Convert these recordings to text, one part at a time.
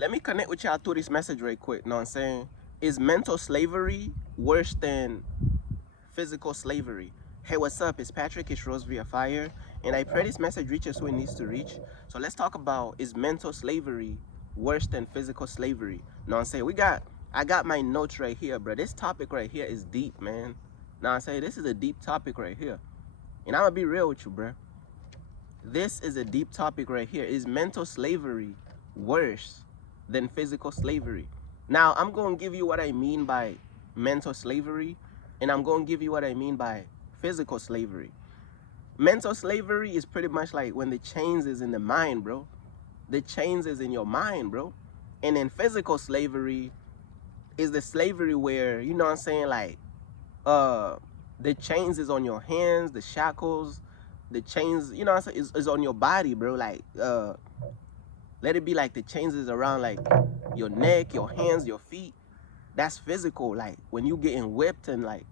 let me connect with y'all through this message right quick. Know what I'm saying? Is mental slavery worse than physical slavery? Hey, what's up? It's Patrick. It's Rose via Fire, and I pray this message reaches who it needs to reach. So let's talk about, is mental slavery worse than physical slavery? Know what I'm saying? I got my notes right here, bro. This topic right here is deep, man. Know what I'm saying? This is a deep topic right here, and I'm gonna be real with you, bro. This is a deep topic right here. Is mental slavery worse than physical slavery? Now, I'm going to give you what I mean by mental slavery, and I'm going to give you what I mean by physical slavery. Mental slavery is pretty much like when the chains is in the mind, bro. The chains is in your mind, bro. And then physical slavery is the slavery where, you know what I'm saying, like, uh, the chains is on your hands, the shackles, the chains, you know what I'm saying, is on your body, bro. Like, let it be like the chains is around like your neck, your hands, your feet. That's physical. Like when you getting whipped and like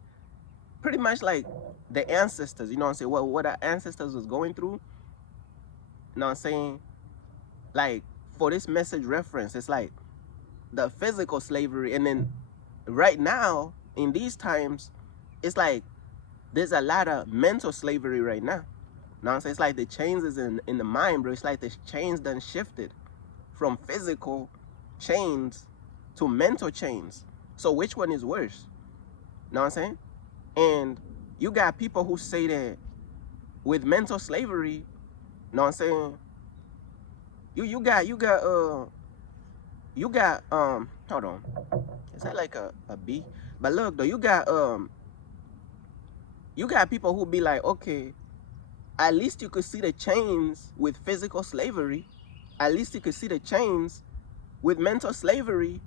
pretty much like the ancestors, you know what I'm saying, what our ancestors was going through. You know what I'm saying? Like for this message reference, it's like the physical slavery, and then right now in these times, it's like there's a lot of mental slavery right now. You know what I'm saying? It's like the chains is in the mind, bro. It's like the chains done shifted from physical chains to mental chains. So which one is worse? You know what I'm saying? And you got people who say that with mental slavery, you know what I'm saying? You got hold on. Is that like a B? But look though, you got people who be like, okay, at least you could see the chains with physical slavery. At least you could see the chains with mental slavery.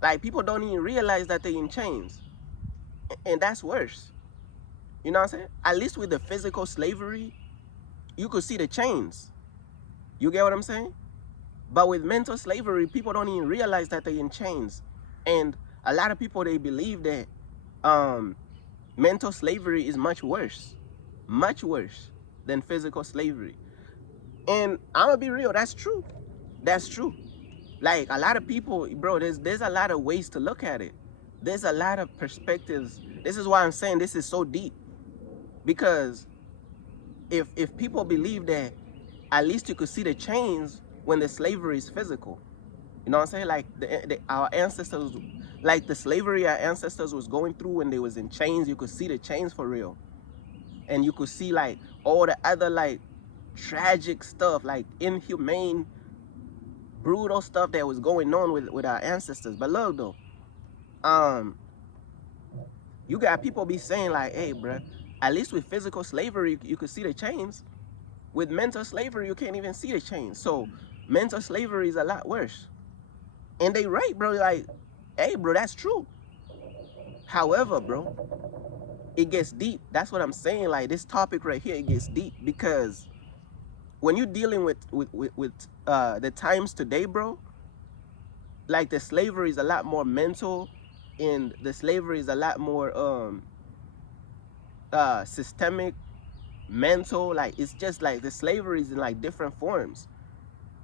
Like people don't even realize that they're in chains. And that's worse. You know what I'm saying? At least with the physical slavery, you could see the chains. You get what I'm saying? But with mental slavery, people don't even realize that they're in chains. And a lot of people, they believe that mental slavery is much worse than physical slavery. And I'm gonna be real, that's true. That's true. Like a lot of people, bro, there's a lot of ways to look at it. There's a lot of perspectives. This is why I'm saying this is so deep. Because if people believe that at least you could see the chains when the slavery is physical, you know what I'm saying? Like our ancestors, like the slavery our ancestors was going through when they was in chains, you could see the chains for real. And you could see like all the other like tragic stuff, like inhumane, brutal stuff that was going on with our ancestors. But look though, you got people be saying like, hey, bruh, at least with physical slavery, you could see the chains. With mental slavery, you can't even see the chains. So mental slavery is a lot worse. And they right, bro. Like, hey, bro, that's true. However, bro, it gets deep. That's what I'm saying. Like this topic right here, it gets deep because when you're dealing with the times today, bro, like the slavery is a lot more mental, and the slavery is a lot more systemic, mental. Like it's just like the slavery is in like different forms.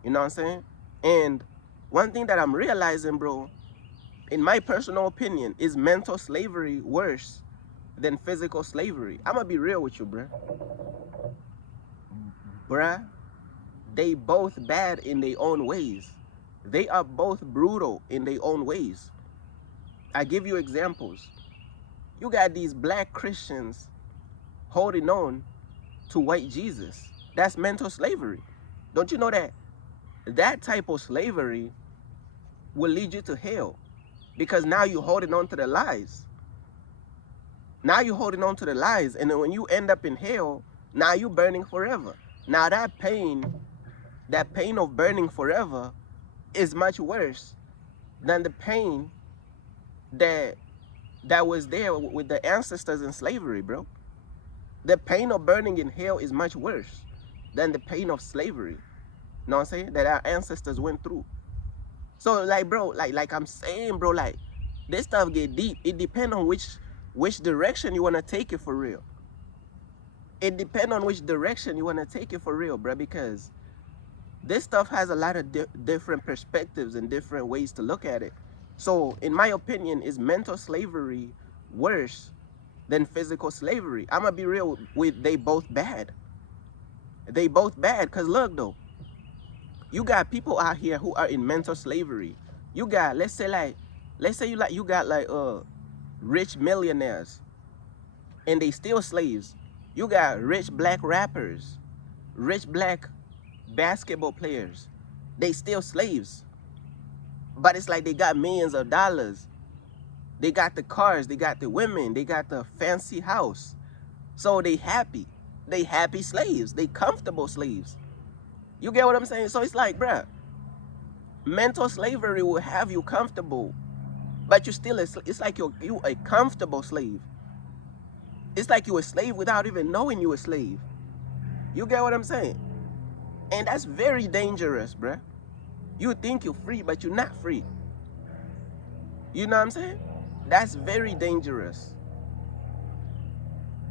You know what I'm saying? And one thing that I'm realizing, bro, in my personal opinion, is mental slavery worse than physical slavery. I'm gonna be real with you, bruh. Bruh, they both bad in their own ways. They are both brutal in their own ways. I give you examples. You got these black Christians holding on to white Jesus. That's mental slavery. Don't you know that that type of slavery will lead you to hell? Because now you're holding on to the lies. Now you're holding on to the lies. And then when you end up in hell, now you're burning forever. Now that pain of burning forever is much worse than the pain that was there with the ancestors in slavery, bro. The pain of burning in hell is much worse than the pain of slavery. You know what I'm saying? That our ancestors went through. So like, bro, like I'm saying, bro, like this stuff get deep. It depends on which direction you want to take it for real. It depends on which direction you want to take it for real, bro, because This stuff has a lot of different perspectives and different ways to look at it. So, in my opinion, is mental slavery worse than physical slavery? I'm gonna be real with they both bad. They both bad. Cause look though, you got people out here who are in mental slavery. You got, let's say you got like rich millionaires and they still slaves. You got rich black rappers, rich black basketball players. They still slaves. But it's like they got millions of dollars. They got the cars, they got the women, they got the fancy house. So they happy. They happy slaves. They comfortable slaves. You get what I'm saying? So it's like, bruh, mental slavery will have you comfortable, but you still, it's like you a comfortable slave. It's like you a slave without even knowing you a slave. You get what I'm saying? And that's very dangerous, bruh. You think you're free, but you're not free. You know what I'm saying? That's very dangerous.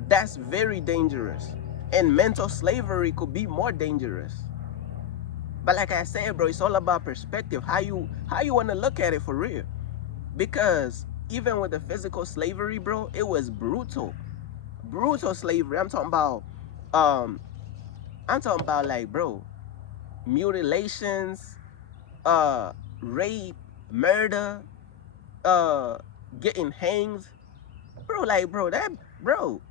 That's very dangerous. And mental slavery could be more dangerous. But like I said, bro, it's all about perspective. How you want to look at it for real. Because even with the physical slavery, bro, it was brutal. Brutal slavery. I'm talking about like, bro, mutilations, rape, murder, getting hanged. Bro, like, bro,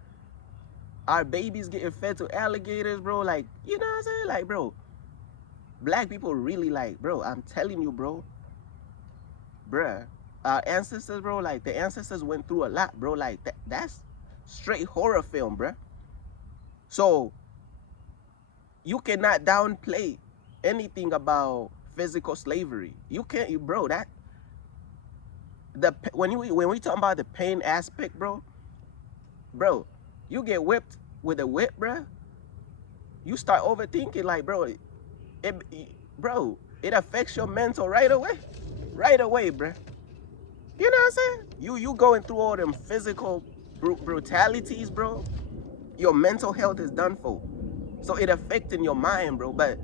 our babies getting fed to alligators, bro. Like, you know what I'm saying? Like, bro, black people really, like, bro, I'm telling you, bro, bruh, our ancestors, bro, like, the ancestors went through a lot, bro. Like, that's straight horror film, bruh. So you cannot downplay anything about physical slavery. You can't, bro. That when we talk about the pain aspect, bro, you get whipped with a whip, bro. You start overthinking, like, bro, it affects your mental right away, bro. You know what I'm saying? You going through all them physical brutalities, bro. Your mental health is done for. So it affecting your mind, bro. But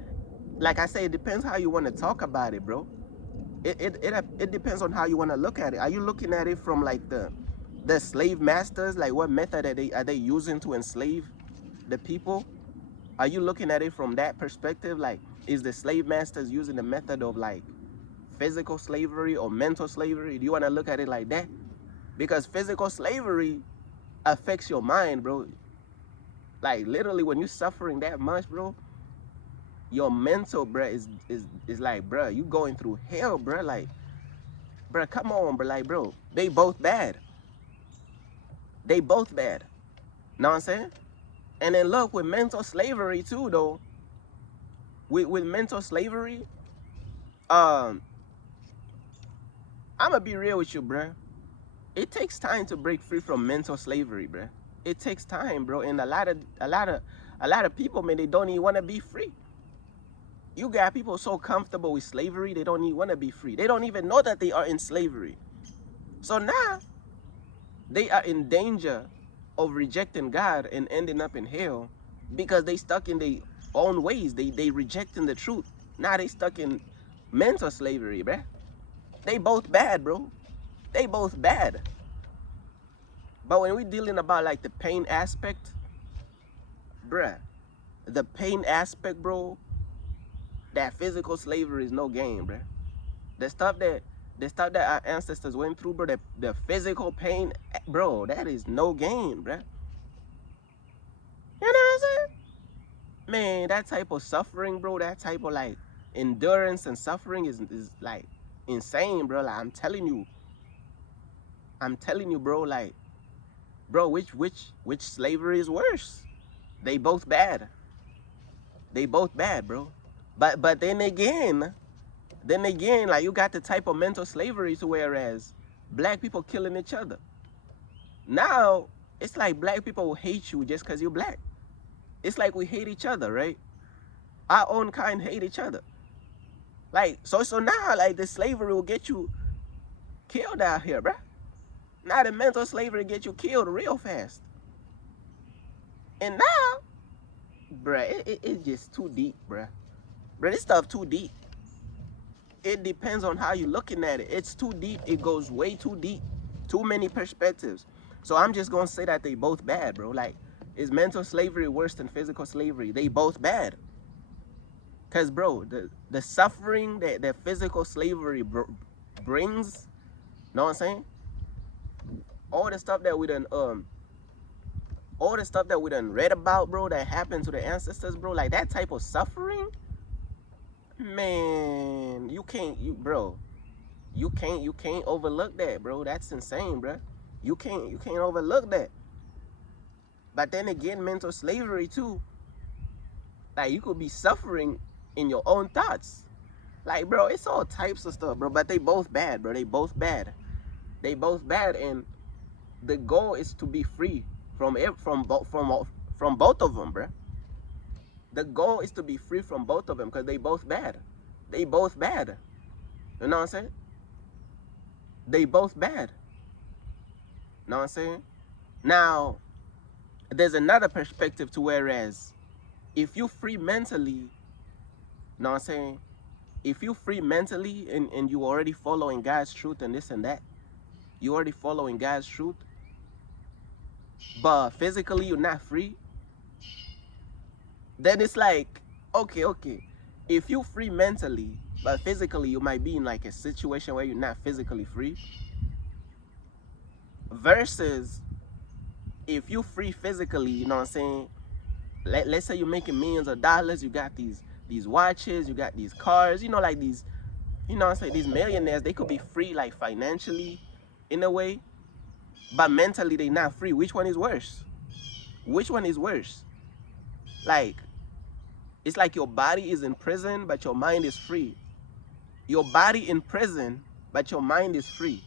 like I say, it depends how you want to talk about it, bro. It depends on how you want to look at it. Are you looking at it from like the slave masters? Like, what method are they using to enslave the people? Are you looking at it from that perspective? Like, is the slave masters using the method of like physical slavery or mental slavery? Do you want to look at it like that? Because physical slavery affects your mind, bro. Like, literally, when you're suffering that much, bro, your mental, bro, is like, bro, you going through hell, bro. Like, bro, come on, bro. Like, bro, they both bad. They both bad. Know what I'm saying? And then look, with mental slavery too, though. With mental slavery, I'm gonna be real with you, bro. It takes time to break free from mental slavery, bro. It takes time, bro. And a lot of people, man, they don't even want to be free. You got people so comfortable with slavery, they don't even want to be free. They don't even know that they are in slavery. So now they are in danger of rejecting God and ending up in hell because they stuck in their own ways. They rejecting the truth. Now they stuck in mental slavery, bruh. They both bad, bro. They both bad. But when we dealing about like the pain aspect, bruh, the pain aspect, bro, that physical slavery is no game, bruh. The stuff that our ancestors went through, bro, the physical pain, bro, that is no game, bruh. You know what I'm saying? Man, that type of suffering, bro, that type of like endurance and suffering is like insane, bro. Like, I'm telling you, bro, like, bro, which slavery is worse? They both bad. They both bad, bro. But then again, like, you got the type of mental slavery to whereas black people killing each other. Now, it's like black people will hate you just because you're black. It's like we hate each other, right? Our own kind hate each other. Like, so now, like, the slavery will get you killed out here, bruh. Now the mental slavery get you killed real fast. And now, bruh, it's just too deep, bruh. Bro, this stuff too deep. It depends on how you're looking at it. It's too deep. It goes way too deep. Too many perspectives. So I'm just gonna say that they both bad, bro. Like, is mental slavery worse than physical slavery? They both bad. Cause bro, the suffering that physical slavery brings, know what I'm saying? All the stuff that we done read about, bro, that happened to the ancestors, bro, like that type of suffering, man, you can't overlook that, bro. That's insane, bro. You can't overlook that. But then again, mental slavery too, like you could be suffering in your own thoughts. Like, bro, it's all types of stuff, bro. But they both bad, bro. They both bad. And the goal is to be free from both of them, bro. The goal is to be free from both of them because they both bad. They both bad. You know what I'm saying? They both bad. You know what I'm saying? Now, there's another perspective to whereas if you free mentally, you know what I'm saying? If you free mentally and you already following God's truth and this and that, you already following God's truth, but physically you're not free, then it's like, okay. If you free mentally, but physically you might be in like a situation where you're not physically free, versus if you free physically, you know what I'm saying? Let's say you're making millions of dollars, you got these watches, you got these cars, you know, like these, you know what I'm saying, these millionaires, they could be free like financially in a way, but mentally they not free. Which one is worse? Which one is worse? Like, it's like your body is in prison, but your mind is free. Your body in prison, but your mind is free.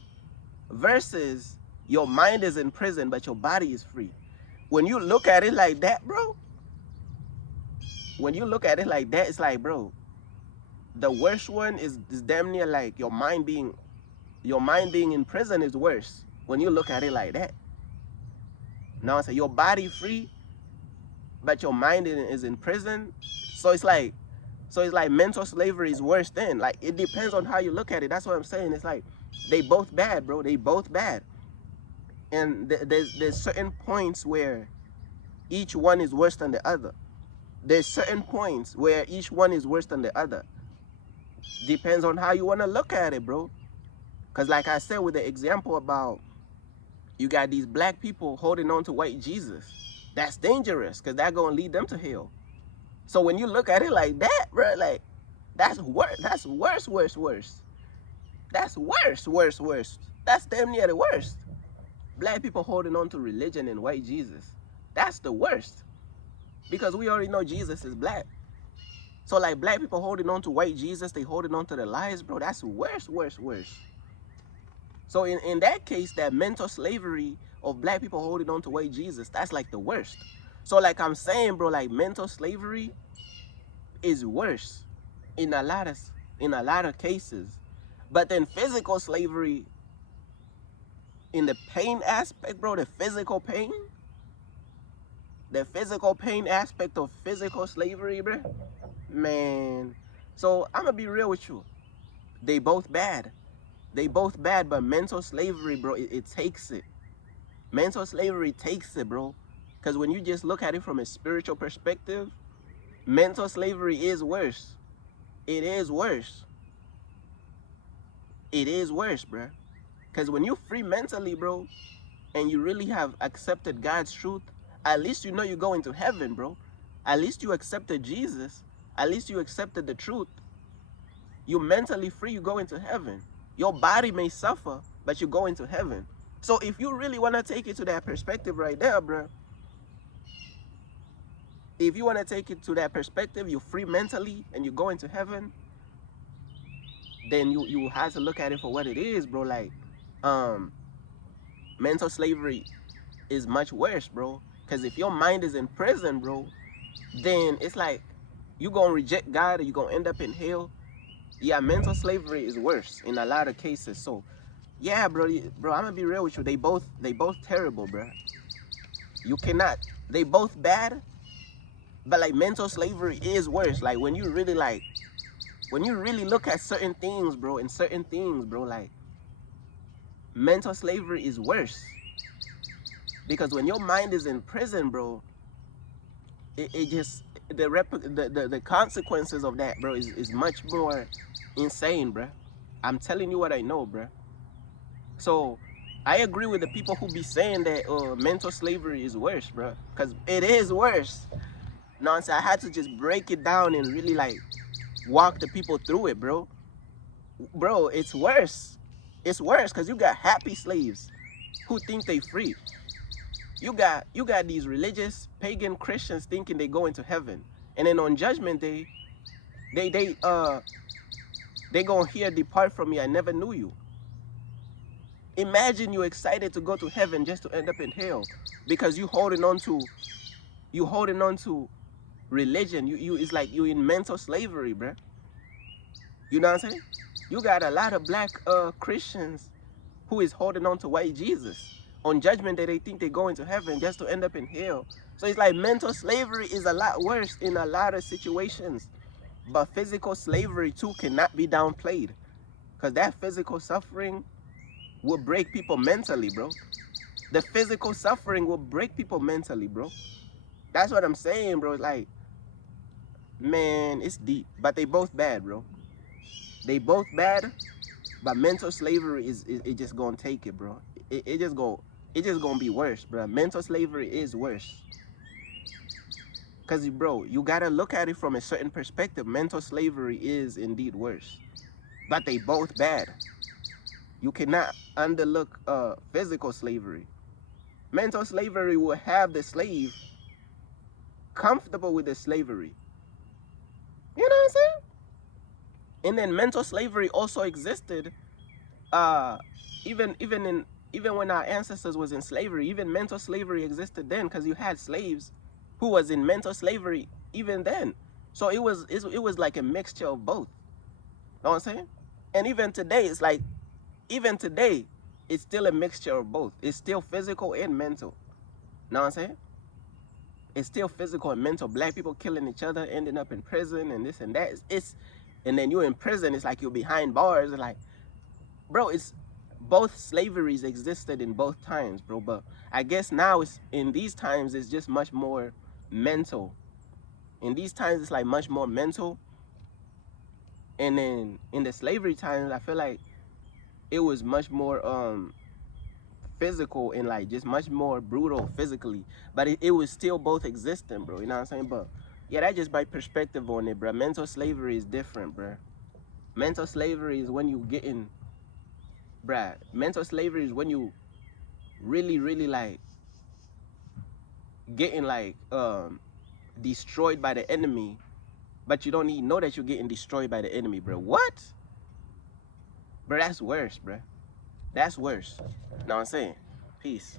Versus your mind is in prison, but your body is free. When you look at it like that, bro, when you look at it like that, it's like, bro, the worst one is damn near like your mind being in prison is worse when you look at it like that. Now, so your body free, but your mind is in prison. So it's like mental slavery is worse than. Like, it depends on how you look at it. That's what I'm saying. It's like they both bad, bro. They both bad. And there's certain points where each one is worse than the other. There's certain points where each one is worse than the other. Depends on how you want to look at it, bro. Because like I said with the example about you got these black people holding on to white Jesus. That's dangerous because that's going to lead them to hell. So when you look at it like that, bro, like, that's worse. That's worse. That's worse. That's damn near the worst. Black people holding on to religion and white Jesus. That's the worst. Because we already know Jesus is black. So like black people holding on to white Jesus, they holding on to the lies, bro. That's worse. So in that case, that mental slavery of black people holding on to white Jesus, that's like the worst. So like I'm saying, bro, like mental slavery is worse in a lot of cases. But then physical slavery, in the pain aspect, bro, the physical pain aspect of physical slavery, bro, man. So I'm gonna be real with you. They both bad. But mental slavery, bro, it takes it. Mental slavery takes it, bro. Because when you just look at it from a spiritual perspective, mental slavery is worse. It is worse, bro. Because when you're free mentally, bro, and you really have accepted God's truth, at least you know you're going to heaven, bro. At least you accepted Jesus. At least you accepted the truth. You're mentally free, you go into heaven. Your body may suffer, but you go into heaven. So if you really want to take it to that perspective right there, bro, if you want to take it to that perspective, you're free mentally and you go into heaven, then you have to look at it for what it is, bro. Like, mental slavery is much worse, bro. Because if your mind is in prison, bro, then it's like you're going to reject God or you're going to end up in hell. Yeah, mental slavery is worse in a lot of cases. So, yeah, bro, I'm going to be real with you. They both terrible, bro. You cannot. They both bad, But like mental slavery is worse. Like when you really look at certain things, bro, and certain things, bro, like mental slavery is worse. Because when your mind is in prison, bro, it just the consequences of that, bro, is much more insane, bro. I'm telling you what I know, bro. So I agree with the people who be saying that mental slavery is worse, bro, because it is worse. No, so I had to just break it down and really like walk the people through it, bro. Bro, it's worse. It's worse because you got happy slaves who think they free. You got these religious pagan Christians thinking they go into heaven, and then on Judgment Day, they gonna hear, "Depart from me, I never knew you." Imagine you excited to go to heaven just to end up in hell because you holding on to religion. You it's like you in mental slavery, bruh. You know what I'm saying? You got a lot of black Christians who is holding on to white Jesus. On Judgment Day, they think they go into heaven just to end up in hell. So it's like mental slavery is a lot worse in a lot of situations. But physical slavery too cannot be downplayed. Because that physical suffering will break people mentally, bro. The physical suffering will break people mentally, bro. That's what I'm saying, bro. Like, man, it's deep. But they both bad, bro. They both bad. But mental slavery is it just gonna take it, bro. It just gonna be worse, bro. Mental slavery is worse. Cause bro, you gotta look at it from a certain perspective. Mental slavery is indeed worse. But they both bad. You cannot underlook physical slavery. Mental slavery will have the slave comfortable with the slavery. You know what I'm saying? And then mental slavery also existed even when our ancestors was in slavery. Even mental slavery existed then because you had slaves who was in mental slavery even then. So it was like a mixture of both. Know what I'm saying? And even today, it's like, even today, it's still a mixture of both. It's still physical and mental. Know what I'm saying? It's still physical and mental. Black people killing each other, ending up in prison and this and that. And then you're in prison, it's like you're behind bars. And like, bro, it's both slaveries existed in both times, bro. But I guess now it's in these times it's just much more mental. In these times it's like much more mental. And then in the slavery times, I feel like it was much more physical and like just much more brutal physically. But it was still both existing, bro. You know what I'm saying? But yeah, that's just my perspective on it, bro. Mental slavery is different, bro. Mental slavery is when you getting, bruh, mental slavery is when you really like getting like destroyed by the enemy, but you don't even know that you're getting destroyed by the enemy, bro. What? Bro, that's worse, bro. That's worse. Know what I'm saying? Peace.